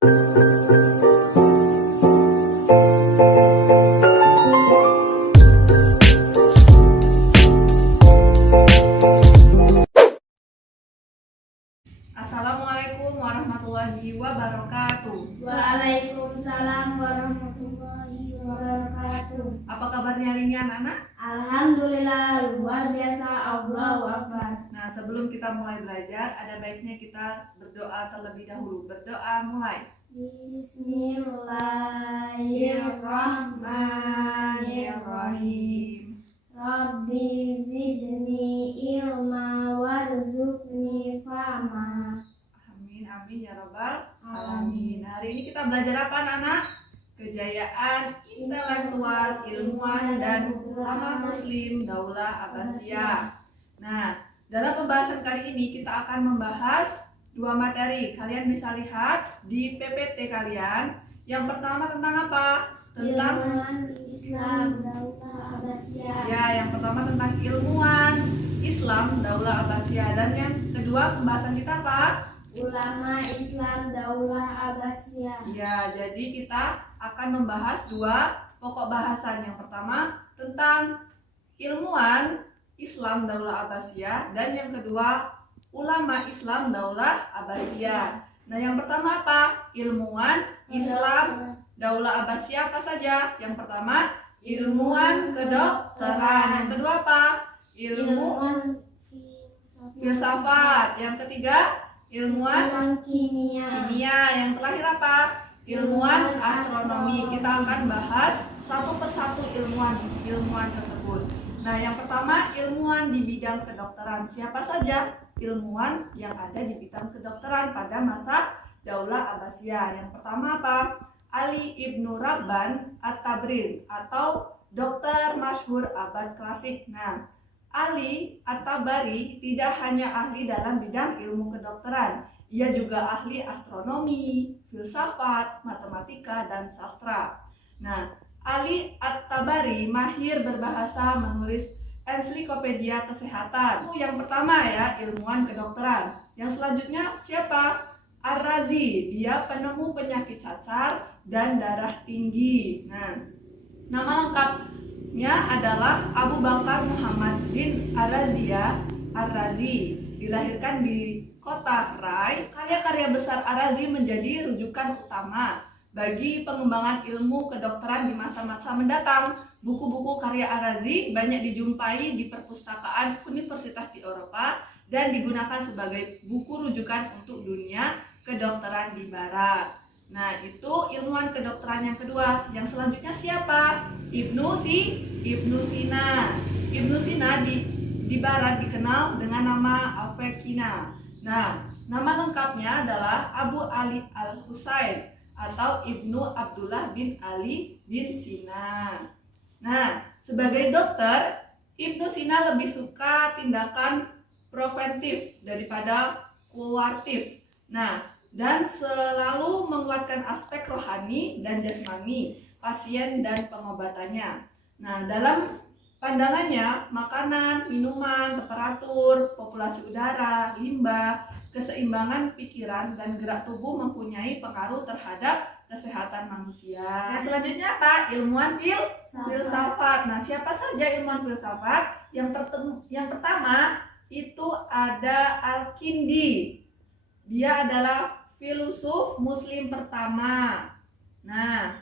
Assalamualaikum warahmatullahi wabarakatuh. Waalaikumsalam warahmatullahi wabarakatuh. Apa kabarnya hari ini anak-anak? Alhamdulillah, luar biasa. Allahu Akbar. Nah, sebelum kita mulai belajar, ada baiknya kita berdoa terlebih dahulu. Berdoa mulai. Bismillahirrahmanirrahim. Rabbi zidni ilma warzuqni fahma. Amin, amin ya rabbal alamin. Hari ini kita belajar apa anak-anak? Kejayaan intelektual, ilmuwan, dan ulama muslim Daulah Abbasiyah. Nah, dalam pembahasan kali ini kita akan membahas dua materi. Kalian bisa lihat di PPT kalian. Yang pertama tentang apa? Tentang Ilmuwan Islam Daulah Abbasiyah. ya, yang pertama tentang ilmuwan Islam Daulah Abbasiyah, dan yang kedua pembahasan kita apa? Ulama Islam Daulah Abbasiyah. Ya, jadi kita akan membahas dua pokok bahasan. Yang pertama tentang ilmuwan Islam Daulah Abbasiyah, dan yang kedua ulama Islam Daulah Abbasiyah. Nah, yang pertama apa? Ilmuwan Islam Daulah Abbasiyah apa saja? Yang pertama ilmuwan kedokteran. Yang kedua apa? Ilmu filsafat. Yang ketiga ilmuwan kimia. Yang terakhir apa? Ilmuwan astronomi. Kita akan bahas satu persatu ilmuwan tersebut. Nah, yang pertama ilmuwan di bidang kedokteran. Siapa saja ilmuwan yang ada di bidang kedokteran pada masa Daulah Abbasiyah? Yang pertama apa? Ali Ibnu Rabban At-Tabrin, atau dokter masyhur abad klasik. Nah, Ali At-Tabari tidak hanya ahli dalam bidang ilmu kedokteran, ia juga ahli astronomi, filsafat, matematika, dan sastra. Nah, Ali At-Tabari mahir berbahasa, menulis ensiklopedia kesehatan. Itu yang pertama ya, ilmuwan kedokteran. Yang selanjutnya siapa? Ar-Razi, dia penemu penyakit cacar dan darah tinggi. Nah, nama lengkapnya adalah Abu Bakar Muhammad bin Ar-Razi. Dilahirkan di kota Rai. Karya-karya besar Ar-Razi menjadi rujukan utama bagi pengembangan ilmu kedokteran di masa-masa mendatang. Buku-buku karya Ar-Razi banyak dijumpai di perpustakaan universitas di Eropa dan digunakan sebagai buku rujukan untuk dunia kedokteran di barat. Nah, itu ilmuwan kedokteran yang kedua. Yang selanjutnya siapa? Ibnu Sina. Ibnu Sina di barat dikenal dengan nama Avicenna. Nah, nama lengkapnya adalah Abu Ali Al-Husain atau Ibnu Abdullah bin Ali bin Sina. Nah, sebagai dokter, Ibnu Sina lebih suka tindakan preventif daripada kuratif. Nah, dan selalu menguatkan aspek rohani dan jasmani pasien dan pengobatannya. Nah, dalam pandangannya, makanan, minuman, temperatur, populasi udara, limbah, keseimbangan pikiran, dan gerak tubuh mempunyai pengaruh terhadap kesehatan manusia. Nah, selanjutnya apa? Ilmuwan filsafat. Nah, siapa saja ilmuwan filsafat? Yang pertama itu ada Al-Kindi. Dia adalah filsuf muslim pertama. Nah,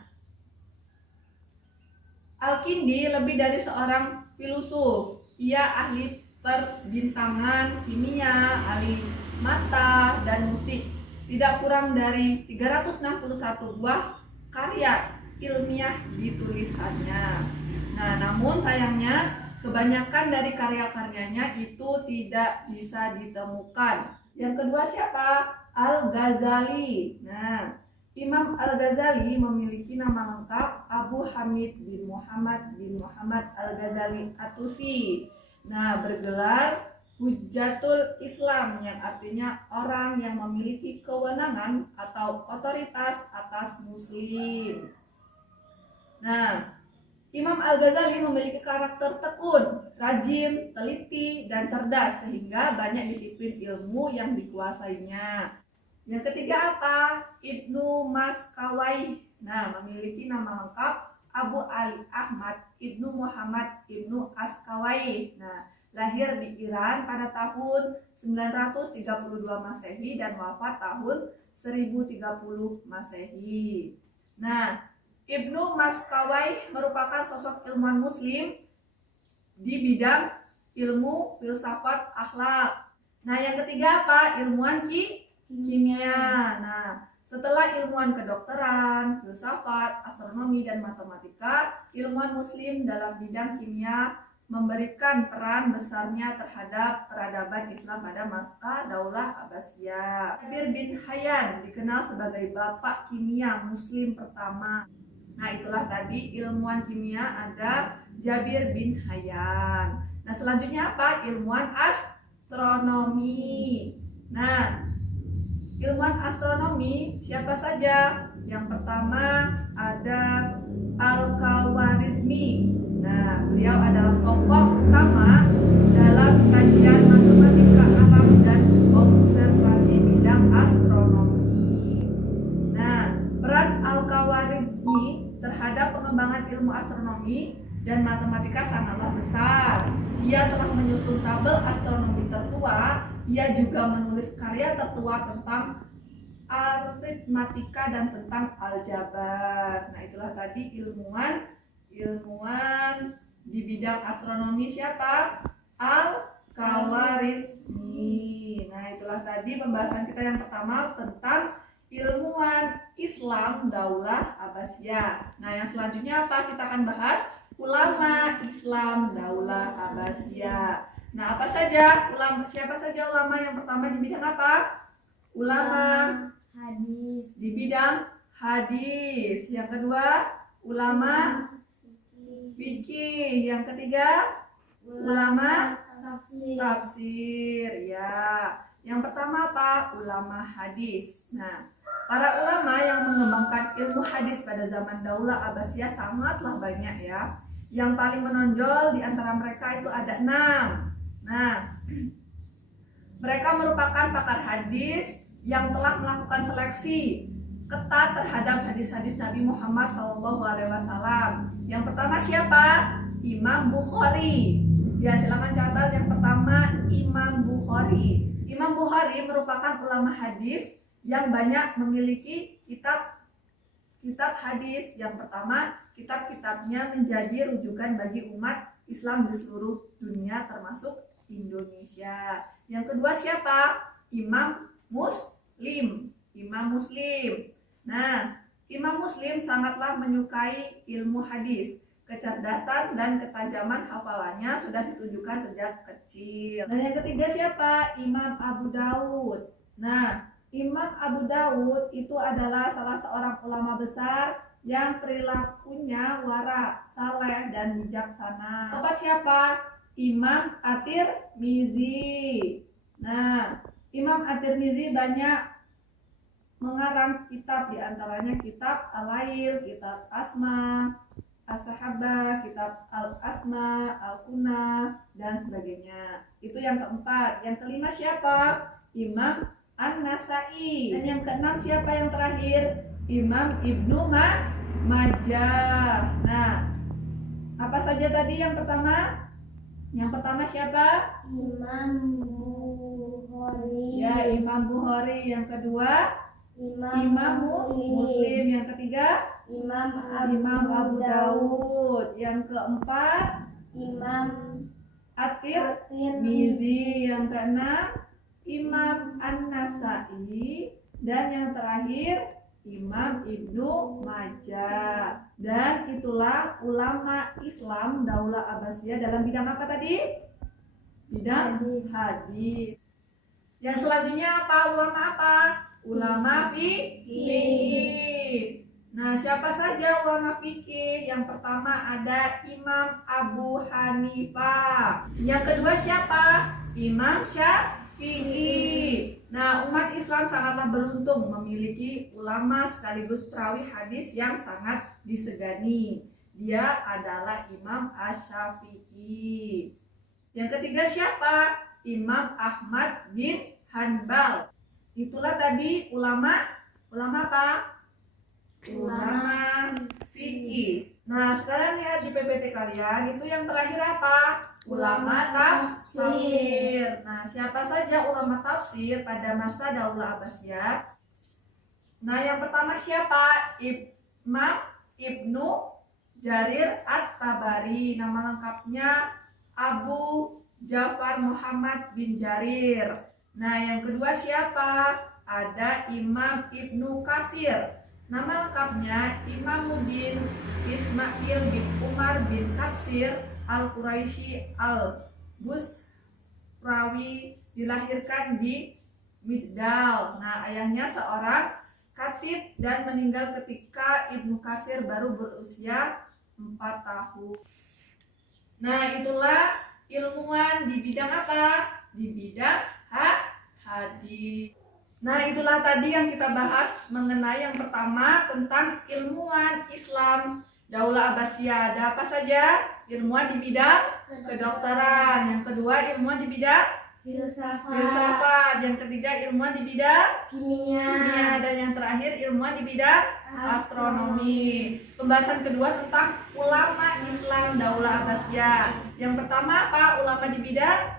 Al-Kindi lebih dari seorang filsuf. Ia ahli perbintangan, kimia, ahli mata, dan musik. Tidak kurang dari 361 buah karya ilmiah ditulisannya. Nah, namun sayangnya kebanyakan dari karya-karyanya itu tidak bisa ditemukan. Yang kedua siapa? Al-Ghazali. Nah, Imam Al-Ghazali memiliki nama lengkap Abu Hamid bin Muhammad Al-Ghazali At-Tusi. Nah, bergelar Hujjatul Islam, yang artinya orang yang memiliki kewenangan atau otoritas atas muslim. Nah, Imam Al-Ghazali memiliki karakter tekun, rajin, teliti, dan cerdas, sehingga banyak disiplin ilmu yang dikuasainya. Yang ketiga apa? Ibnu Maskawai. Nah, memiliki nama lengkap Abu Ali Ahmad Ibnu Muhammad Ibnu Askawai. Nah, lahir di Iran pada tahun 932 Masehi dan wafat tahun 1030 Masehi. Nah, Ibnu Maskawai merupakan sosok ilmuwan muslim di bidang ilmu filsafat akhlak. Nah, yang ketiga apa? Ilmuwan kimia. Nah, setelah ilmuwan kedokteran, filsafat, astronomi, dan matematika, ilmuwan muslim dalam bidang kimia memberikan peran besarnya terhadap peradaban Islam pada masa Daulah Abbasiyah. Jabir bin Hayyan dikenal sebagai bapak kimia muslim pertama. Nah, itulah tadi ilmuwan kimia ada Jabir bin Hayyan. Nah, selanjutnya apa? Ilmuwan astronomi. Nah, ilmuwan astronomi siapa saja? Yang pertama ada Al-Khawarizmi. Nah, beliau adalah tokoh utama dalam kajian matematika alam dan observasi bidang astronomi. Nah, peran Al-Khawarizmi terhadap pengembangan ilmu astronomi dan matematika sangatlah besar. Ia telah menyusun tabel astronomi tertua. Ia juga menulis karya tertua tentang aritmatika dan tentang aljabar. Nah, itulah tadi ilmuwan di bidang astronomi siapa? Al-Khawarizmi. Nah, itulah tadi pembahasan kita yang pertama tentang ilmuwan Islam Daulah Abbasiyah. Nah, yang selanjutnya apa? Kita akan bahas ulama Islam Daulah Abbasiyah. Nah, apa saja ulama? Siapa saja ulama? Yang pertama di bidang apa? Ulama hadis, di bidang hadis. Yang kedua, ulama fikih. Yang ketiga, ulama tafsir. Ya. Yang pertama apa? Ulama hadis. Nah, para ulama yang mengembangkan ilmu hadis pada zaman Daulah Abbasiyah sangatlah banyak ya. Yang paling menonjol di antara mereka itu ada 6. Nah, mereka merupakan pakar hadis yang telah melakukan seleksi ketat terhadap hadis-hadis Nabi Muhammad SAW. Yang pertama siapa? Imam Bukhari. Ya, silakan catat yang pertama Imam Bukhari. Imam Bukhari merupakan ulama hadis yang banyak memiliki kitab hadis. Yang pertama, kitab-kitabnya menjadi rujukan bagi umat Islam di seluruh dunia termasuk Indonesia. Yang kedua siapa? Imam Muslim. Nah, Imam Muslim sangatlah menyukai ilmu hadis. Kecerdasan dan ketajaman hafalannya sudah ditunjukkan sejak kecil. Nah, yang ketiga siapa? Imam Abu Dawud. Nah, Imam Abu Dawud itu adalah salah seorang ulama besar yang perilakunya wara, saleh, dan bijaksana. Keempat siapa? Imam At-Tirmizi. Nah, Imam At-Tirmizi banyak mengarang kitab, diantaranya kitab Al-Lail, kitab Asma, As-Sahabah, kitab Al-Asma, Al-Kunah, dan sebagainya. Itu yang keempat. Yang kelima siapa? Imam An-Nasai. Dan yang keenam siapa yang terakhir? Imam Ibnu Majah. Nah, apa saja tadi yang pertama? Yang pertama siapa? Imam Bukhari. Ya, Imam Bukhari. Yang kedua, Imam Muslim. Yang ketiga, Imam Abu Dawud. Yang keempat, Imam At-Tirmizi. Yang keenam, Imam An-Nasai. Dan yang terakhir, Imam Ibnu Majah. Dan itulah ulama Islam Daulah Abbasiyah dalam bidang apa tadi? Bidang hadis. Yang selanjutnya apa? Ulama apa? Ulama fikih. Nah, siapa saja ulama fikih? Yang pertama ada Imam Abu Hanifah. Yang kedua siapa? Imam Syafi'i. Nah, umat Islam sangatlah beruntung memiliki ulama sekaligus perawi hadis yang sangat disegani. Dia adalah Imam Asy-Syafi'i. Yang ketiga siapa? Imam Ahmad bin Hanbal. Itulah tadi ulama apa? Ulama Fikih. Nah, sekarang lihat di PPT kalian, itu yang terakhir apa? Ulama tafsir. Nah, siapa saja ulama tafsir pada masa Daulah Abbasiyah? Nah, yang pertama siapa? Imam Ibnu Jarir At-Tabari. Nama lengkapnya Abu Ja'far Muhammad bin Jarir. Nah, yang kedua siapa? Ada Imam Ibnu Katsir. Nama lengkapnya Imamuddin Ismail bin Umar bin Katsir Al-Quraisy Al-Busrawi, dilahirkan di Mijdal. Nah, ayahnya seorang khatib dan meninggal ketika Ibnu Katsir baru berusia 4 tahun. Nah, itulah ilmuwan di bidang apa? Di bidang hadis. Nah, itulah tadi yang kita bahas mengenai yang pertama tentang ilmuwan Islam Daulah Abbasiyah. Ada apa saja? Ilmuwan di bidang kedokteran. Yang kedua, ilmuwan di bidang filsafat. Yang ketiga, ilmuwan di bidang kimia. Dan yang terakhir, ilmuwan di bidang astronomi. Pembahasan kedua tentang ulama Islam Daulah Abbasiyah. Yang pertama apa? Ulama di bidang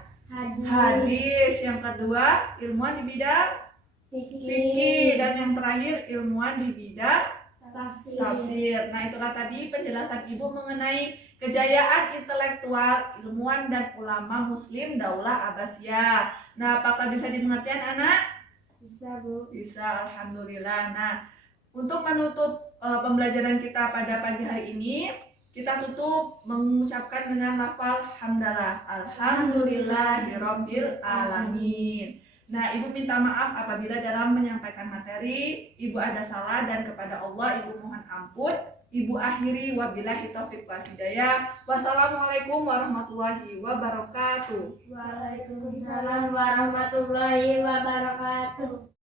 hadis. Yang kedua, ilmuwan di bidang fikih, dan yang terakhir ilmuwan di bidang tafsir. Nah, itulah tadi penjelasan Ibu mengenai kejayaan intelektual, ilmuwan dan ulama Muslim Daulah Abbasiyah. Nah, apakah bisa dimengerti anak? Bisa, Bu. Bisa, alhamdulillah. Nah, untuk menutup pembelajaran kita pada pagi hari ini, kita tutup mengucapkan dengan lafal hamdalah. Alhamdulillahirabbil alamin. Nah, Ibu minta maaf apabila dalam menyampaikan materi Ibu ada salah, dan kepada Allah Ibu mohon ampun. Ibu akhiri wabillahi taufiq wal hidayah. Wassalamualaikum warahmatullahi wabarakatuh. Waalaikumsalam warahmatullahi wabarakatuh.